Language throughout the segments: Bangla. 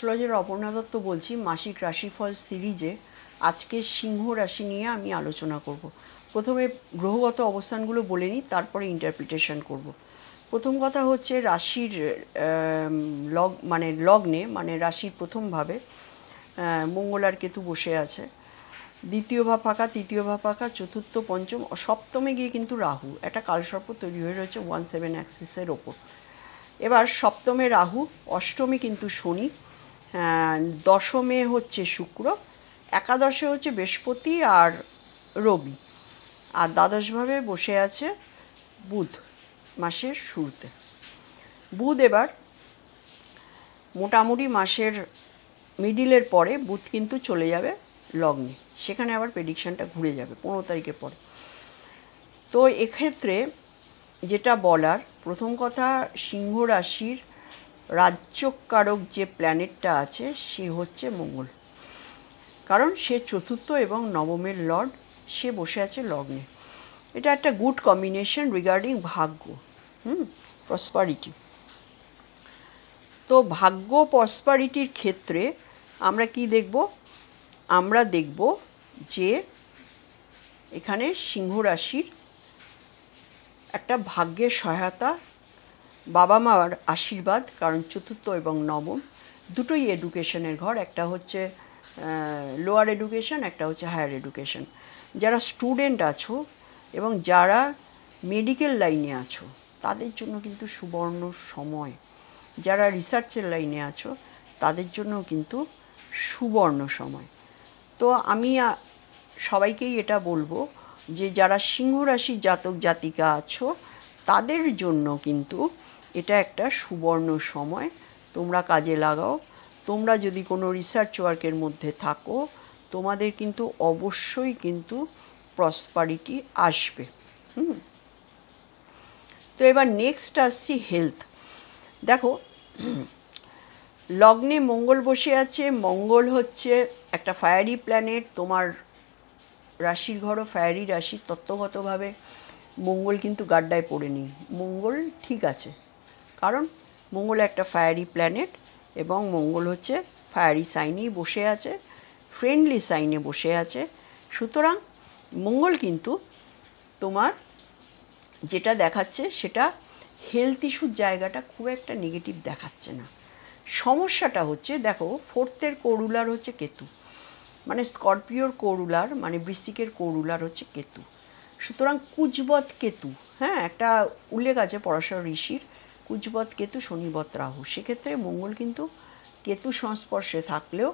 অ্যাস্ট্রোলজার অপর্ণা দত্ত বলছি। মাসিক রাশিফল সিরিজে আজকে সিংহ রাশি নিয়ে আমি আলোচনা করব। প্রথমে গ্রহগত অবস্থানগুলো বলে নিই, তারপরে ইন্টারপ্রিটেশন করব। প্রথম কথা হচ্ছে রাশির লগ্নে মানে রাশির প্রথমভাবে মঙ্গল আর কেতু বসে আছে। দ্বিতীয় ভাব ফাঁকা, তৃতীয় ভাব ফাঁকা, চতুর্থ, পঞ্চম, সপ্তমে গিয়ে কিন্তু রাহু একটা কালসর্প তৈরি হয়ে রয়েছে 1-7 অ্যাক্সিসের ওপর। এবার সপ্তমে রাহু, অষ্টমে কিন্তু শনি, দশমে হচ্ছে শুক্র, একাদশে হচ্ছে বৃহস্পতি আর রবি, আর দ্বাদশভাবে বসে আছে বুধ মাসের শুরুতে। বুধ এবার মোটামুটি মাসের মিডিলের পরে বুধ কিন্তু চলে যাবে লগ্নে, সেখানে আবার প্রেডিকশানটা ঘুরে যাবে 15 তারিখের পরে। তো এক্ষেত্রে যেটা বলার, প্রথম কথা, সিংহ রাশির রাজ্যকারক যে প্ল্যানেটটা আছে সে হচ্ছে মঙ্গল, কারণ সে চতুর্থ এবং নবমের লর্ড, সে বসে আছে লগ্নে। এটা একটা গুড কম্বিনেশন রিগার্ডিং ভাগ্য, প্রসপারিটি। তো ভাগ্য প্রসপারিটির ক্ষেত্রে আমরা কি দেখব? আমরা দেখব যে এখানে সিংহ রাশির একটা ভাগ্যের সহায়তা, বাবা মার আশীর্বাদ, কারণ চতুর্থ এবং নবম দুটোই এডুকেশনের ঘর। একটা হচ্ছে লোয়ার এডুকেশন, একটা হচ্ছে হায়ার এডুকেশন। যারা স্টুডেন্ট আছো এবং যারা মেডিকেল লাইনে আছো তাদের জন্য কিন্তু সুবর্ণ সময়। যারা রিসার্চের লাইনে আছো তাদের জন্য কিন্তু সুবর্ণ সময়। তো আমি সবাইকেই এটা বলবো যে যারা সিংহ রাশির জাতক জাতিকা আছো তাদের জন্য কিন্তু এটা একটা সুবর্ণ সময়, তোমরা কাজে লাগাও। তোমরা যদি কোনো রিসার্চ ওয়ার্কের মধ্যে থাকো তোমাদের কিন্তু অবশ্যই কিন্তু প্রসপারিটি আসবে। তো এবার নেক্সট আসছি হেলথ। দেখো, লগ্নে মঙ্গল বসে আছে। মঙ্গল হচ্ছে একটা ফায়ারি প্ল্যানেট, তোমার রাশির ঘরও ফায়ারি রাশি। তত্ত্বগতভাবে মঙ্গল কিন্তু গাড্ডায় পড়ে নেই, মঙ্গল ঠিক আছে, কারণ মঙ্গল একটা ফায়ারি প্ল্যানেট এবং মঙ্গল হচ্ছে ফায়ারি সাইনেই বসে আছে, ফ্রেন্ডলি সাইনে বসে আছে। সুতরাং মঙ্গল কিন্তু তোমার যেটা দেখাচ্ছে সেটা হেলথ ইস্যুর জায়গাটা খুব একটা নেগেটিভ দেখাচ্ছে না। সমস্যাটা হচ্ছে, দেখো, ফোর্থের কোরুলার হচ্ছে কেতু, মানে স্করপিওর কোরুলার মানে বৃশ্চিকের কোরুলার হচ্ছে কেতু। সুতরাং কুজবৎ কেতু, একটা উল্লেখ আছে পরাশর ঋষির, কুজবৎ কেতু শনিবৎ রাহু। সেক্ষেত্রে মঙ্গল কিন্তু কেতু সংস্পর্শে থাকলেও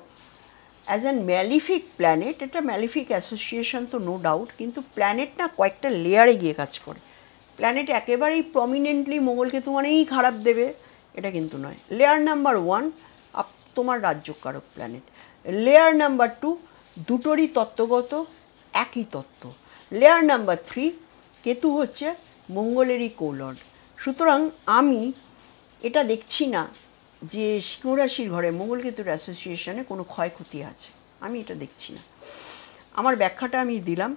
অ্যাজ অ্যান ম্যালিফিক প্ল্যানেট, এটা ম্যালিফিক অ্যাসোসিয়েশন তো নো ডাউট, কিন্তু প্ল্যানেট না কয়েকটা লেয়ারে গিয়ে কাজ করে। প্ল্যানেট একেবারেই প্রমিনেন্টলি মঙ্গল কেতু মানেই খারাপ দেবে এটা কিন্তু নয়। লেয়ার নাম্বার 1 তোমার রাজ্যকারক প্ল্যানেট, লেয়ার নাম্বার 2 দুটোরই তত্ত্বগত একই তত্ত্ব, লেয়ার নাম্বার 3 কেতু হচ্ছে মঙ্গলেরই কোলর্ড। সুতরাং আমি এটা দেখছি না যে সিংহ রাশির ঘরে মঙ্গল কেতুর অ্যাসোসিয়েশনে কোনো ক্ষয়ক্ষতি আছে, আমি এটা দেখছি না। আমার ব্যাখ্যাটা আমি দিলাম।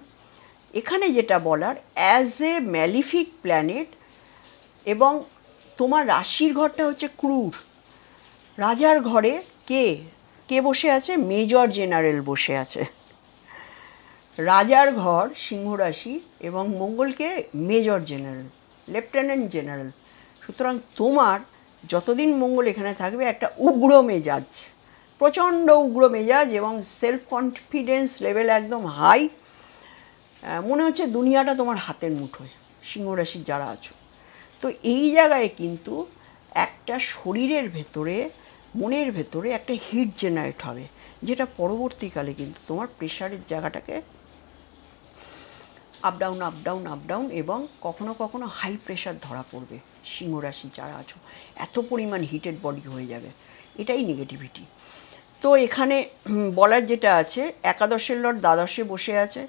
এখানে যেটা বলার, অ্যাজ এ ম্যালিফিক প্ল্যানেট, এবং তোমার রাশির ঘরটা হচ্ছে ক্রূর, রাজার ঘরে কে বসে আছে? মেজর জেনারেল বসে আছে। রাজার ঘর সিংহ রাশি এবং মঙ্গলকে মেজর জেনারেল, লেফটেন্যান্ট জেনারেল। সুতরাং তোমার যতদিন মঙ্গল এখানে থাকবে একটা উগ্র মেজাজ, প্রচণ্ড উগ্র মেজাজ, এবং সেলফ কনফিডেন্স লেভেল একদম হাই। মনে হচ্ছে দুনিয়াটা তোমার হাতের মুঠোয়, সিংহ রাশির যারা আছো। তো এই জায়গায় কিন্তু একটা শরীরের ভেতরে, মনের ভেতরে একটা হিট জেনারেট হবে, যেটা পরবর্তীকালে কিন্তু তোমার প্রেশারের জায়গাটাকে up down up down up down, এবং কখনো কখনো হাই প্রেশার ধরা পড়বে সিংহ রাশি যারা আছো, এত পরিমাণ হিটেড বডি হয়ে যাবে, এটাই নেগেটিভিটি। তো এখানে বলার যেটা আছে, একাদশের লর্ড দ্বাদশে বসে আছে।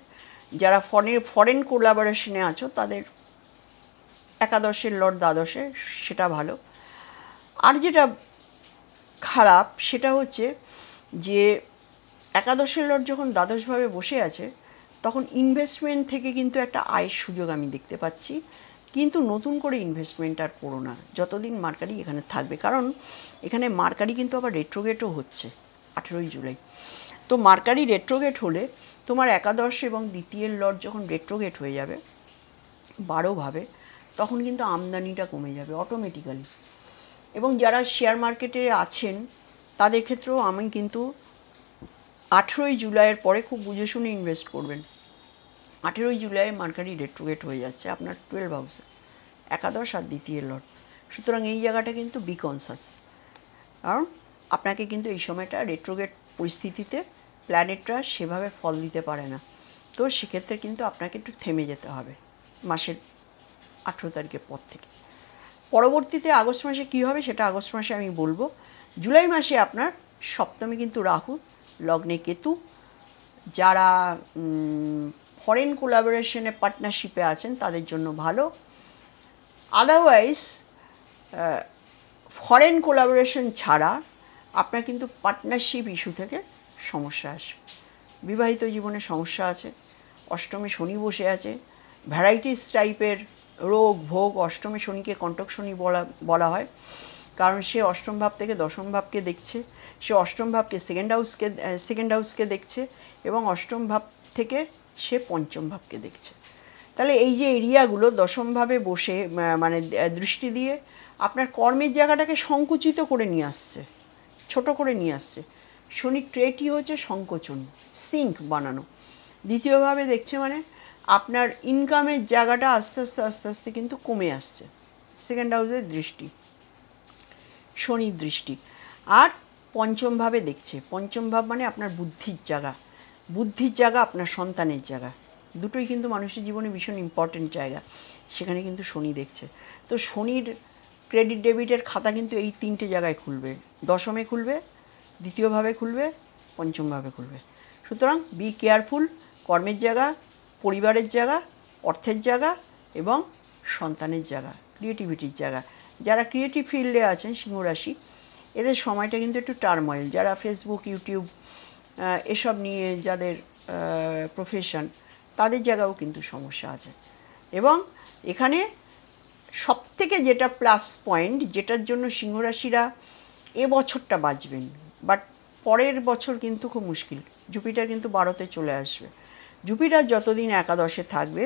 যারা ফরেন কোলাবোরেশনে আছো তাদের একাদশের লর্ড দ্বাদশে, সেটা ভালো। আর যেটা খারাপ সেটা হচ্ছে যে একাদশের লর্ড যখন দ্বাদশভাবে বসে আছে তখন ইনভেস্টমেন্ট থেকে কিন্তু একটা আয়ের সুযোগ আমি দেখতে পাচ্ছি, কিন্তু নতুন করে ইনভেস্টমেন্ট আর করো না যতদিন মার্কারি এখানে থাকবে, কারণ এখানে মার্কারি কিন্তু আবার রেট্রোগেটও হচ্ছে 18ই জুলাই। তো মার্কারি রেট্রোগেট হলে তোমার একাদশ এবং দ্বিতীয় লর্ড যখন রেট্রোগেট হয়ে যাবে 12 তখন কিন্তু আমদানিটা কমে যাবে অটোমেটিক্যালি। এবং যারা শেয়ার মার্কেটে আছেন তাদের ক্ষেত্রেও আমি কিন্তু 18ই জুলাইয়ের পরে খুব বুঝে শুনে ইনভেস্ট করবেন। 18ই জুলাই মার্কারি রেট্রোগেট হয়ে যাচ্ছে আপনার 12 হাউসে, একাদশ আর দ্বিতীয় লর্ড। সুতরাং এই জায়গাটা কিন্তু বি কনসাস, কারণ আপনাকে কিন্তু এই সময়টা রেট্রোগেট পরিস্থিতিতে প্ল্যানেটরা সেভাবে ফল দিতে পারে না। তো সেক্ষেত্রে কিন্তু আপনাকে একটু থেমে যেতে হবে মাসের 18 তারিখের পর থেকে। পরবর্তীতে আগস্ট মাসে কী হবে সেটা আগস্ট মাসে আমি বলবো। জুলাই মাসে আপনার সপ্তমে কিন্তু রাহু, লগ্নে কেতু। যারা ফরেন কোলাবোরেশনে পার্টনারশিপে আছেন তাদের জন্য ভালো। আদারওয়াইজ ফরেন কোলাবোরেশন ছাড়া আপনার কিন্তু পার্টনারশিপ ইস্যু থেকে সমস্যা আসবে। বিবাহিত জীবনে সমস্যা আছে, অষ্টমে শনি বসে আছে, ভ্যারাইটিস টাইপের রোগ ভোগ। অষ্টমে শনিকে কণ্টক শনি বলা হয়, কারণ সে অষ্টম ভাব থেকে দশম ভাবকে দেখছে, সে অষ্টম ভাবকে সেকেন্ড হাউসকে দেখছে এবং অষ্টম ভাব থেকে সে পঞ্চম ভাবকে দেখছে। তাহলে এই যে এরিয়াগুলো দশমভাবে বসে মানে দৃষ্টি দিয়ে আপনার কর্মের জায়গাটাকে সংকুচিত করে নিয়ে আসছে, ছোট করে নিয়ে আসছে। শনির ট্রেটই হচ্ছে সংকোচন, সিঙ্ক বানানো। দ্বিতীয়ভাবে দেখছে মানে আপনার ইনকামের জায়গাটা আস্তে আস্তে আস্তে আস্তে কিন্তু কমে আসছে। সেকেন্ড হাউসের দৃষ্টি, শনির দৃষ্টি। আর পঞ্চমভাবে দেখছে, পঞ্চম ভাব মানে আপনার বুদ্ধির জায়গা, বুদ্ধির জায়গা আপনার সন্তানের জায়গা, দুটোই কিন্তু মানুষের জীবনে ভীষণ ইম্পর্টেন্ট জায়গা, সেখানে কিন্তু শনি দেখছে। তো শনির ক্রেডিট ডেবিটের খাতা কিন্তু এই তিনটে জায়গায় খুলবে, দশমে খুলবে, দ্বিতীয়ভাবে খুলবে, পঞ্চমভাবে খুলবে। সুতরাং বি কেয়ারফুল, কর্মের জায়গা, পরিবারের জায়গা, অর্থের জায়গা এবং সন্তানের জায়গা, ক্রিয়েটিভিটির জায়গা। যারা ক্রিয়েটিভ ফিল্ডে আছেন সিংহ রাশি, এদের সময়টা কিন্তু একটু টার্ময়েল। যারা ফেসবুক, ইউটিউব এসব নিয়ে যাদের প্রফেশন, তাদের জায়গাও কিন্তু সমস্যা আছে। এবং এখানে সবথেকে যেটা প্লাস পয়েন্ট, যেটার জন্য সিংহরাশিরা এ বছরটা বাঁচবেন, বাট পরের বছর কিন্তু খুব মুশকিল। জুপিটার কিন্তু 12তে চলে আসবে। জুপিটার যতদিন একাদশে থাকবে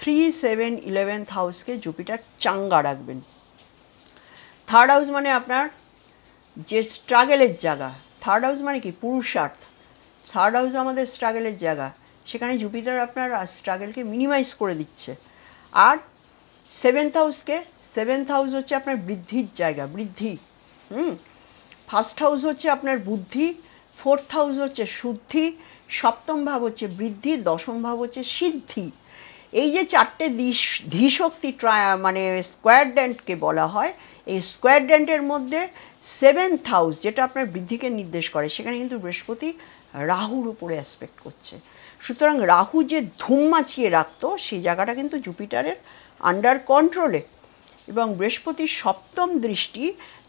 3, 7, 11th হাউসকে জুপিটার চাঙ্গা রাখবেন। থার্ড হাউস মানে আপনার যে স্ট্রাগলের জায়গা, থার্ড হাউস মানে কি পুরুষার্থ, থার্ড হাউস আমাদের স্ট্রাগলের জায়গা, সেখানে জুপিটার আপনার স্ট্রাগলকে মিনিমাইজ করে দিচ্ছে। আর সেভেন্থ হাউস হচ্ছে আপনার বৃদ্ধির জায়গা, বৃদ্ধি। ফার্স্ট হাউস হচ্ছে আপনার বুদ্ধি, ফোর্থ হাউস হচ্ছে শুদ্ধি, সপ্তম ভাব হচ্ছে বৃদ্ধি, দশম ভাব হচ্ছে সিদ্ধি। এই যে চারটে ধীশক্তি মানে স্কোয়াড্র্যান্টকে বলা হয়, এই স্কোয়াড্র্যান্টের মধ্যে সেভেন্থ হাউস যেটা আপনার বৃদ্ধিকে নির্দেশ করে, সেখানে কিন্তু বৃহস্পতি রাহুর উপরে অ্যাসপেক্ট করছে। সুতরাং রাহু যে ধুম মাচিয়ে রাখতো সেই জায়গাটা কিন্তু জুপিটারের আন্ডার কন্ট্রোলে। এবং বৃহস্পতির সপ্তম দৃষ্টি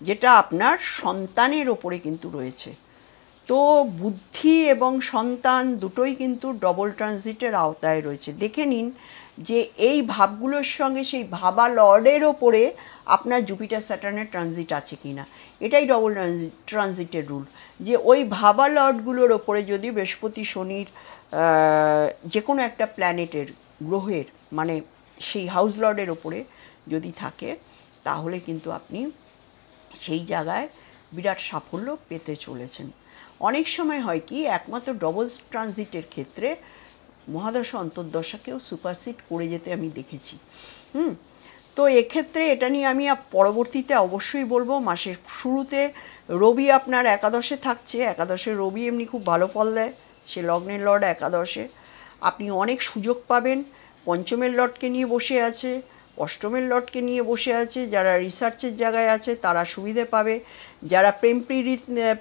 যেটা আপনার সন্তানের ওপরে কিন্তু রয়েছে। তো বুদ্ধি এবং সন্তান দুটোই কিন্তু ডবল ট্রানজিটের আওতায় রয়েছে। দেখে নিন যে এই ভাবগুলোর সঙ্গে সেই ভাবা লর্ডের ওপরে আপনার জুপিটার স্যাটার্নের ট্রানজিট আছে কি না, এটাই ডবল ট্রানজিটের রুল। যে ওই ভাবা লর্ডগুলোর ওপরে যদি বৃহস্পতি শনির যে কোনো একটা প্ল্যানেটের গ্রহের মানে সেই হাউস লর্ডের ওপরে যদি থাকে, তাহলে কিন্তু আপনি সেই জায়গায় বিরাট সাফল্য পেতে চলেছেন। অনেক সময় হয় কি, একমাত্র ডবল ট্রানজিটের ক্ষেত্রে মহাদশা অন্তর্দশাকেও সুপারসিড করে যেতে আমি দেখেছি। তো এক্ষেত্রে এটা নিয়ে আমি পরবর্তীতে অবশ্যই বলবো। মাসের শুরুতে রবি আপনার একাদশে থাকছে, একাদশে রবি এমনি খুব ভালো ফল দেয়, সে লগ্নের লর্ড একাদশে, আপনি অনেক সুযোগ পাবেন। পঞ্চমের লর্ডকে নিয়ে বসে আছে, অষ্টমের লর্ডকে নিয়ে বসে আছে, যারা রিসার্চের জায়গায় আছে তারা সুবিধে পাবে, যারা প্রেম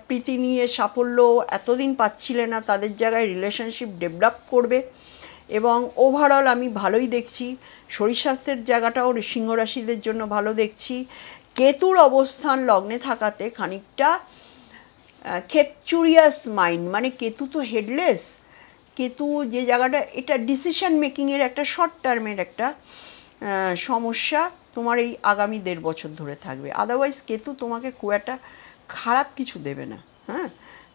প্রীতি নিয়ে সাফল্য এতদিন পাচ্ছিলেন না তাদের জায়গায় রিলেশনশিপ ডেভেলপ করবে। এবং ওভারঅল আমি ভালোই দেখছি। শরীর স্বাস্থ্যের জায়গাটাও সিংহ রাশিদের জন্য ভালো দেখছি। কেতুর অবস্থান লগ্নে থাকাতে খানিকটা খেপচুরিয়াস মাইন্ড, মানে কেতু তো হেডলেস, কেতু যে জায়গাটা, এটা ডিসিশন মেকিংয়ের একটা শর্ট টার্মের একটা সমস্যা তোমার এই আগামী 1.5 বছর ধরে থাকবে। আদারওয়াইজ কেতু তোমাকে খুব একটা খারাপ কিছু দেবে না। হ্যাঁ,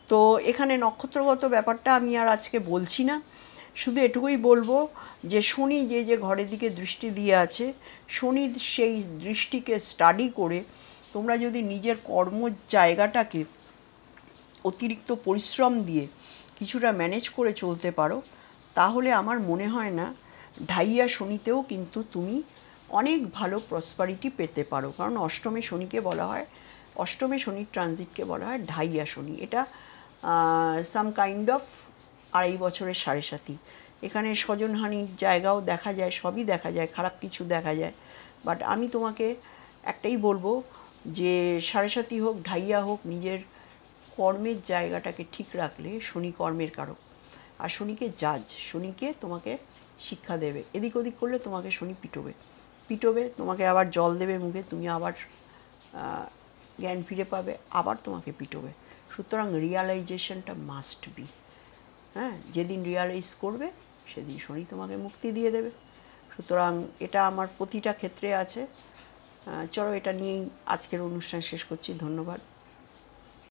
তো এখানে নক্ষত্রগত ব্যাপারটা আমি আর আজকে বলছি না, শুধু এটুকুই বলবো যে শনি যে যে ঘরের দিকে দৃষ্টি দিয়ে আছে, শনির সেই দৃষ্টিকে স্টাডি করে তোমরা যদি নিজের কর্ম জায়গাটাকে অতিরিক্ত পরিশ্রম দিয়ে কিছুটা ম্যানেজ করে চলতে পারো, তাহলে আমার মনে হয় না ঢাইয়া শনিতেও কিন্তু তুমি অনেক ভালো প্রসপারিটি পেতে পারো। কারণ অষ্টমে শনিকে বলা হয়, অষ্টমে শনির ট্রানজিটকে বলা হয় ঢাইয়া শনি। এটা সাম কাইন্ড অফ 2.5 বছরের সাড়ে সাথী। এখানে স্বজনহানির জায়গাও দেখা যায়, সবই দেখা যায়, খারাপ কিছু দেখা যায়। বাট আমি তোমাকে একটাই বলবো যে সাড়ে সাথী হোক, ঢাইয়া হোক, নিজের কর্মের জায়গাটাকে ঠিক রাখলে শনি কর্মের কারক। আর শনিকে জাজ, শনিকে তোমাকে শিক্ষা দেবে। এদিক ওদিক করলে তোমাকে শনি পিটোবে, তোমাকে আবার জল দেবে মুখে, তুমি আবার জ্ঞান ফিরে পাবে, আবার তোমাকে পিটোবে। সুতরাং রিয়ালাইজেশনটা মাস্ট বি। হ্যাঁ, যেদিন রিয়ালাইজ করবে সেদিন শনি তোমাকে মুক্তি দিয়ে দেবে। সুতরাং এটা আমার প্রতিটা ক্ষেত্রে আছে। চলো, এটা নিয়েই আজকের অনুষ্ঠান শেষ করছি। ধন্যবাদ।